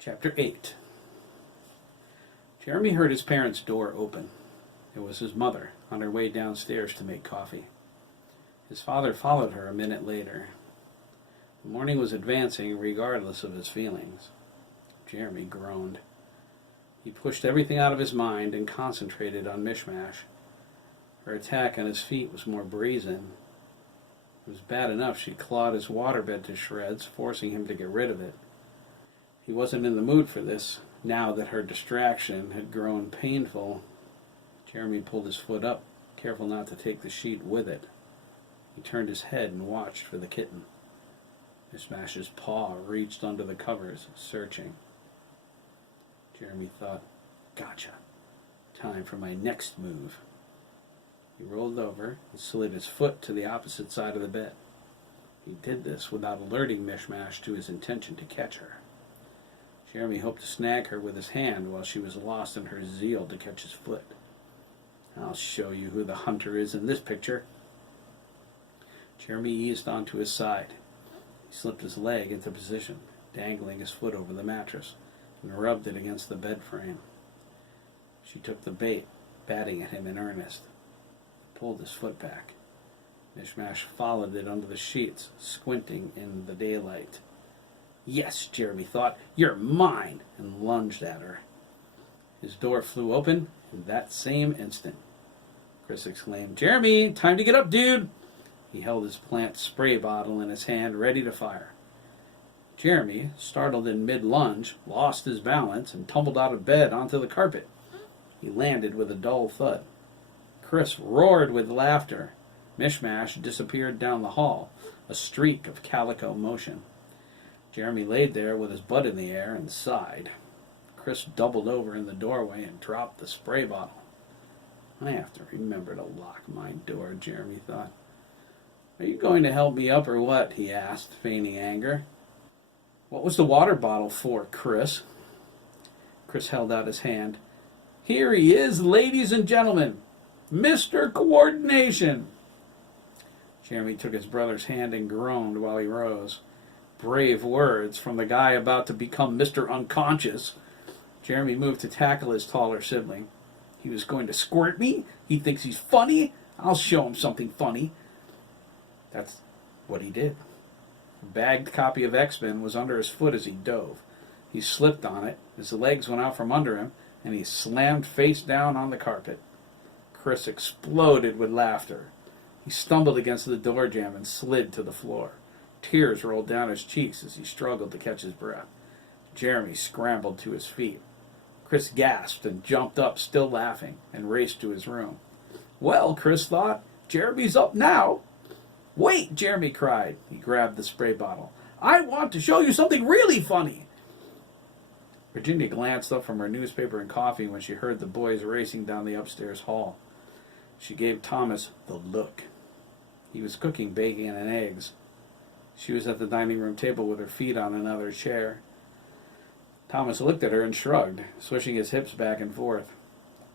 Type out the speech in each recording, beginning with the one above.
Chapter 8. Jeremy heard his parents' door open. It was his mother, on her way downstairs to make coffee. His father followed her a minute later. The morning was advancing regardless of his feelings. Jeremy groaned. He pushed everything out of his mind and concentrated on Mishmash. Her attack on his feet was more brazen. It was bad enough she clawed his waterbed to shreds, forcing him to get rid of it. He wasn't in the mood for this, now that her distraction had grown painful. Jeremy pulled his foot up, careful not to take the sheet with it. He turned his head and watched for the kitten. Mishmash's paw reached under the covers, searching. Jeremy thought, "Gotcha. Time for my next move." He rolled over and slid his foot to the opposite side of the bed. He did this without alerting Mishmash to his intention to catch her. Jeremy hoped to snag her with his hand while she was lost in her zeal to catch his foot. "I'll show you who the hunter is in this picture." Jeremy eased onto his side. He slipped his leg into position, dangling his foot over the mattress, and rubbed it against the bed frame. She took the bait, batting at him in earnest. He pulled his foot back. Mishmash followed it under the sheets, squinting in the daylight. "Yes," Jeremy thought, "you're mine," and lunged at her. His door flew open in that same instant. Chris exclaimed, "Jeremy, time to get up, dude!" He held his plant spray bottle in his hand, ready to fire. Jeremy, startled in mid-lunge, lost his balance and tumbled out of bed onto the carpet. He landed with a dull thud. Chris roared with laughter. Mishmash disappeared down the hall, a streak of calico motion. Jeremy laid there with his butt in the air and sighed. Chris doubled over in the doorway and dropped the spray bottle. "I have to remember to lock my door," Jeremy thought. "Are you going to help me up or what?" he asked, feigning anger. "What was the water bottle for, Chris?" Chris held out his hand. "Here he is, ladies and gentlemen, Mr. Coordination." Jeremy took his brother's hand and groaned while he rose. Brave words from the guy about to become Mr. Unconscious. Jeremy moved to tackle his taller sibling. "He was going to squirt me? He thinks he's funny? I'll show him something funny." That's what he did. A bagged copy of X-Men was under his foot as he dove. He slipped on it, his legs went out from under him, and he slammed face down on the carpet. Chris exploded with laughter. He stumbled against the door jamb and slid to the floor. Tears rolled down his cheeks as he struggled to catch his breath. Jeremy scrambled to his feet. Chris gasped and jumped up, still laughing, and raced to his room. "Well," Chris thought, "Jeremy's up now." "Wait!" Jeremy cried. He grabbed the spray bottle. "I want to show you something really funny." Virginia glanced up from her newspaper and coffee when she heard the boys racing down the upstairs hall. She gave Thomas the look. He was cooking bacon and eggs. She was at the dining room table with her feet on another chair. Thomas looked at her and shrugged, swishing his hips back and forth.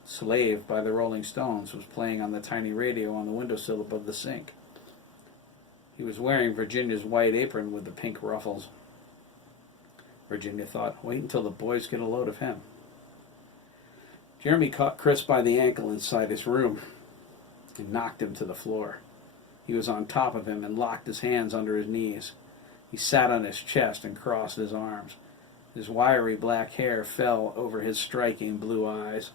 "Slave" by the Rolling Stones was playing on the tiny radio on the windowsill above the sink. He was wearing Virginia's white apron with the pink ruffles. Virginia thought, wait until the boys get a load of him. Jeremy caught Chris by the ankle inside his room and knocked him to the floor. He was on top of him and locked his hands under his knees. He sat on his chest and crossed his arms. His wiry black hair fell over his striking blue eyes.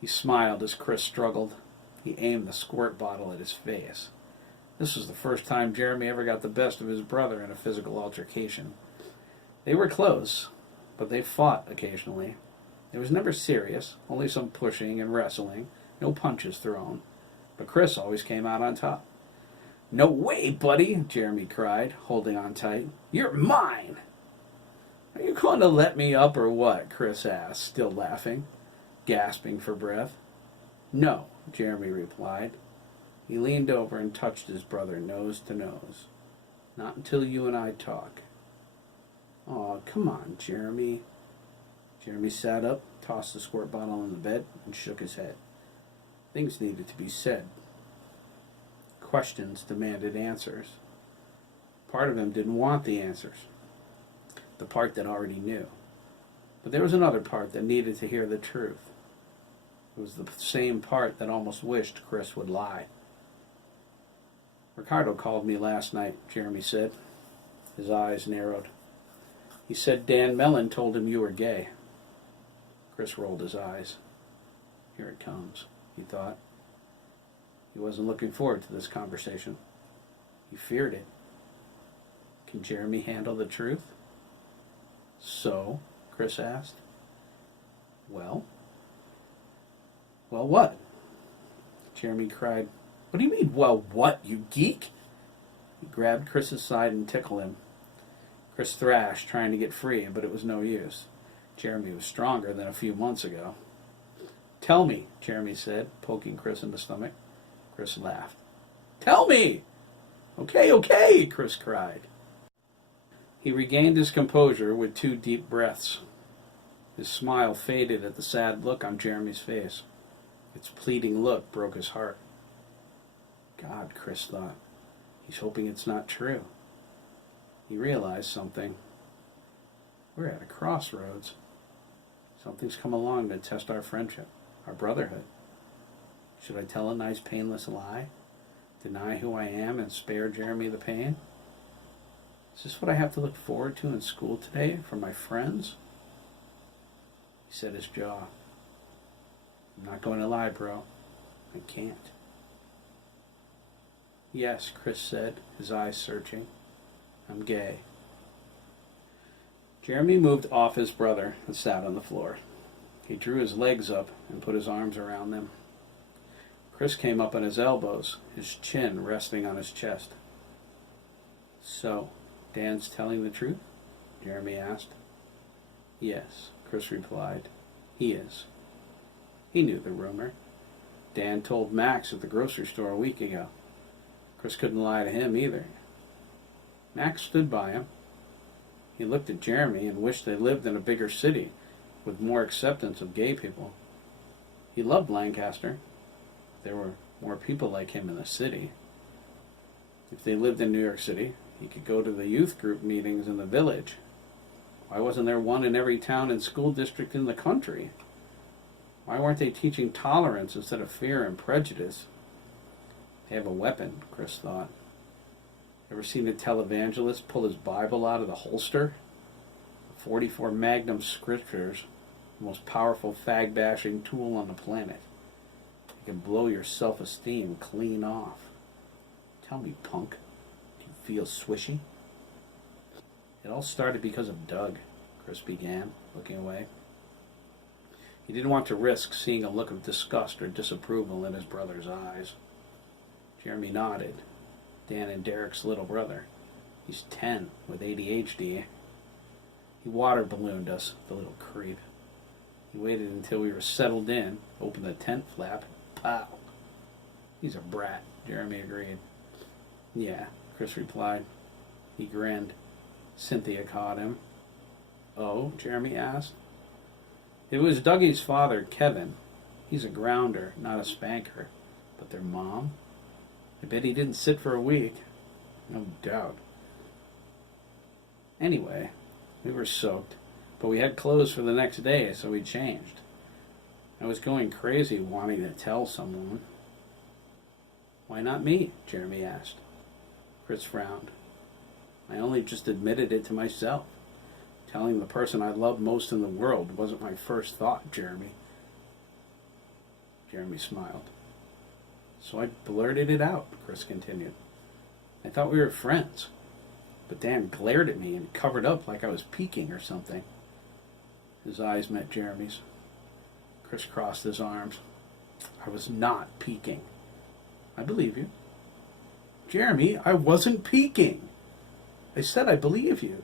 He smiled as Chris struggled. He aimed the squirt bottle at his face. This was the first time Jeremy ever got the best of his brother in a physical altercation. They were close, but they fought occasionally. It was never serious, only some pushing and wrestling, no punches thrown. But Chris always came out on top. "No way, buddy," Jeremy cried, holding on tight. "You're mine." "Are you going to let me up or what?" Chris asked, still laughing, gasping for breath. "No," Jeremy replied. He leaned over and touched his brother nose to nose. "Not until you and I talk." "Aw, come on, Jeremy." Jeremy sat up, tossed the squirt bottle on the bed, and shook his head. Things needed to be said. Questions demanded answers. Part of him didn't want the answers. The part that already knew. But there was another part that needed to hear the truth. It was the same part that almost wished Chris would lie. "Ricardo called me last night," Jeremy said. His eyes narrowed. "He said Dan Mellon told him you were gay." Chris rolled his eyes. Here it comes, he thought. He wasn't looking forward to this conversation. He feared it. Can Jeremy handle the truth? "So?" Chris asked. Well, what?" Jeremy cried. "What do you mean, well, what, you geek?" He grabbed Chris's side and tickled him. Chris thrashed, trying to get free, but it was no use. Jeremy was stronger than a few months ago. "Tell me," Jeremy said, poking Chris in the stomach. Chris laughed. "Tell me!" Okay, Chris cried. He regained his composure with 2 deep breaths. His smile faded at the sad look on Jeremy's face. Its pleading look broke his heart. God, Chris thought. He's hoping it's not true. He realized something. We're at a crossroads. Something's come along to test our friendship, our brotherhood. Should I tell a nice, painless lie? Deny who I am and spare Jeremy the pain? Is this what I have to look forward to in school today from my friends? He set his jaw. I'm not going to lie, bro. I can't. Yes, Chris said, his eyes searching. I'm gay. Jeremy moved off his brother and sat on the floor. He drew his legs up and put his arms around them. Chris came up on his elbows, his chin resting on his chest. So, Dan's telling the truth? Jeremy asked. Yes, Chris replied. He is. He knew the rumor. Dan told Max at the grocery store a week ago. Chris couldn't lie to him either. Max stood by him. He looked at Jeremy and wished they lived in a bigger city with more acceptance of gay people. He loved Lancaster. There were more people like him in the city. If they lived in New York City, he could go to the youth group meetings in the village. Why wasn't there one in every town and school district in the country? Why weren't they teaching tolerance instead of fear and prejudice? They have a weapon, Chris thought. Ever seen a televangelist pull his Bible out of the holster? 44 Magnum Scriptures, the most powerful fag-bashing tool on the planet. It can blow your self-esteem clean off. Tell me, punk, do you feel swishy? It all started because of Doug, Chris began, looking away. He didn't want to risk seeing a look of disgust or disapproval in his brother's eyes. Jeremy nodded. Dan and Derek's little brother. He's 10 with ADHD. He water ballooned us, the little creep. He waited until we were settled in, opened the tent flap, pow. He's a brat, Jeremy agreed. Yeah, Chris replied. He grinned. Cynthia caught him. Oh, Jeremy asked. It was Dougie's father, Kevin. He's a grounder, not a spanker. But their mom? I bet he didn't sit for a week. No doubt. Anyway, we were soaked, but we had clothes for the next day, so we changed. I was going crazy wanting to tell someone. Why not me? Jeremy asked. Chris frowned. I only just admitted it to myself. Telling the person I love most in the world wasn't my first thought, Jeremy. Jeremy smiled. So I blurted it out, Chris continued. I thought we were friends. But Dan glared at me and covered up like I was peeking or something. His eyes met Jeremy's. Chris crossed his arms. I was not peeking. I believe you. Jeremy, I wasn't peeking. I said I believe you.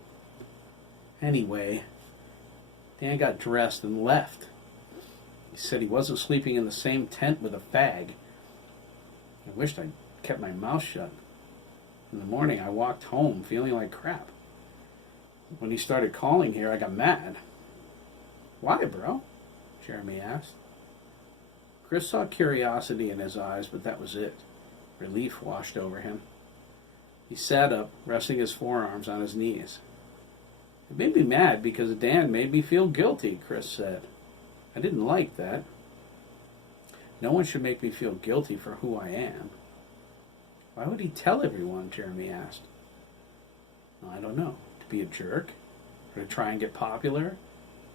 Anyway, Dan got dressed and left. He said he wasn't sleeping in the same tent with a fag. I wished I'd kept my mouth shut. In the morning, I walked home feeling like crap. When he started calling here, I got mad. Why, bro? Jeremy asked. Chris saw curiosity in his eyes, but that was it. Relief washed over him. He sat up, resting his forearms on his knees. It made me mad because Dan made me feel guilty, Chris said. I didn't like that. No one should make me feel guilty for who I am. Why would he tell everyone? Jeremy asked. I don't know. To be a jerk? Or to try and get popular?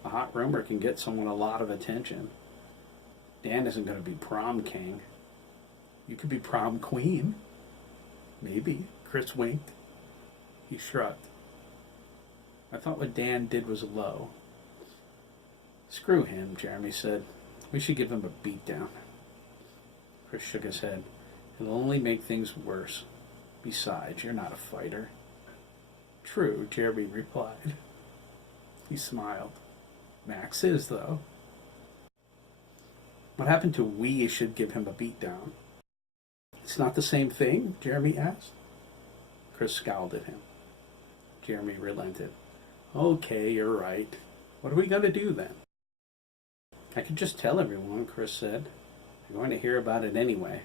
A hot rumor can get someone a lot of attention. Dan isn't going to be prom king. You could be prom queen. Maybe. Chris winked. He shrugged. I thought what Dan did was low. Screw him, Jeremy said. We should give him a beatdown. Chris shook his head. It'll only make things worse. Besides, you're not a fighter. True, Jeremy replied. He smiled. Max is, though. What happened to we should give him a beatdown? It's not the same thing? Jeremy asked. Chris scowled at him. Jeremy relented. Okay, you're right. What are we going to do then? I could just tell everyone, Chris said. They're going to hear about it anyway.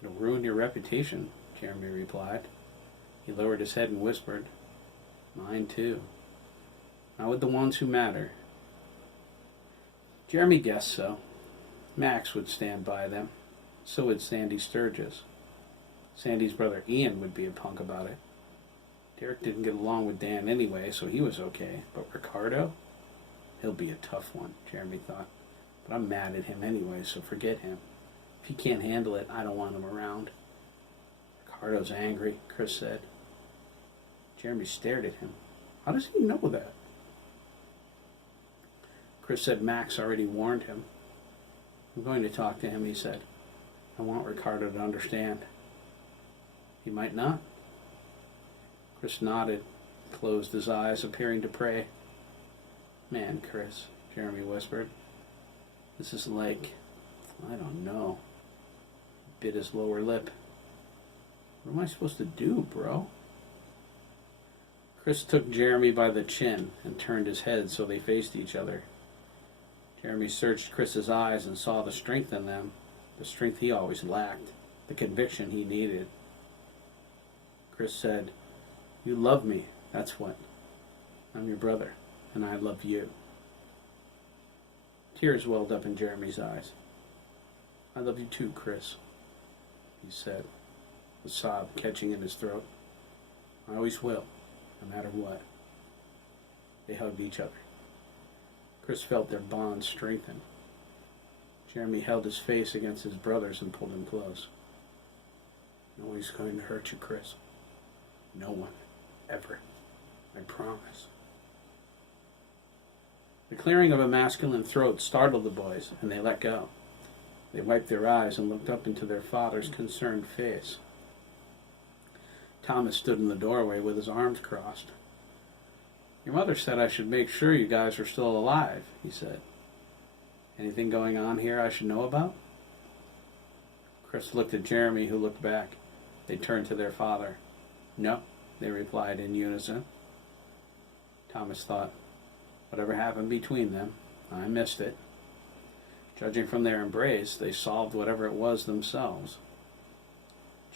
It'll ruin your reputation, Jeremy replied. He lowered his head and whispered, Mine too. Not with the ones who matter. Jeremy guessed so. Max would stand by them. So would Sandy Sturgis. Sandy's brother Ian would be a punk about it. Derek didn't get along with Dan anyway, so he was okay. But Ricardo? He'll be a tough one, Jeremy thought. But I'm mad at him anyway, so forget him. If he can't handle it, I don't want him around. Ricardo's angry, Chris said. Jeremy stared at him. How does he know that? Chris said Max already warned him. I'm going to talk to him, he said. I want Ricardo to understand. He might not. Chris nodded, closed his eyes, appearing to pray. Man, Chris, Jeremy whispered. This is like, I don't know. He bit his lower lip. What am I supposed to do, bro? Chris took Jeremy by the chin and turned his head so they faced each other. Jeremy searched Chris's eyes and saw the strength in them, the strength he always lacked, the conviction he needed. Chris said, You love me, that's what. I'm your brother, and I love you. Tears welled up in Jeremy's eyes. I love you too, Chris, he said, a sob catching in his throat. I always will, no matter what. They hugged each other. Chris felt their bond strengthen. Jeremy held his face against his brother's and pulled him close. No one's going to hurt you, Chris. No one. Ever. I promise. The clearing of a masculine throat startled the boys, and they let go. They wiped their eyes and looked up into their father's concerned face. Thomas stood in the doorway with his arms crossed. Your mother said I should make sure you guys are still alive, he said. Anything going on here I should know about? Chris looked at Jeremy, who looked back. They turned to their father. No, they replied in unison. Thomas thought, whatever happened between them, I missed it. Judging from their embrace, they solved whatever it was themselves.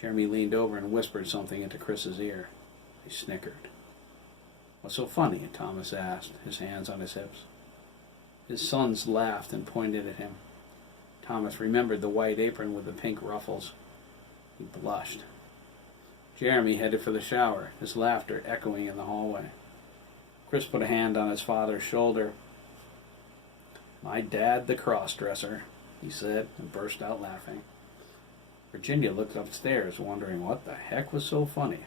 Jeremy leaned over and whispered something into Chris's ear. He snickered. What's so funny? Thomas asked, his hands on his hips. His sons laughed and pointed at him. Thomas remembered the white apron with the pink ruffles. He blushed. Jeremy headed for the shower, his laughter echoing in the hallway. Chris put a hand on his father's shoulder. My dad, the cross-dresser, he said, and burst out laughing. Virginia looked upstairs, wondering what the heck was so funny.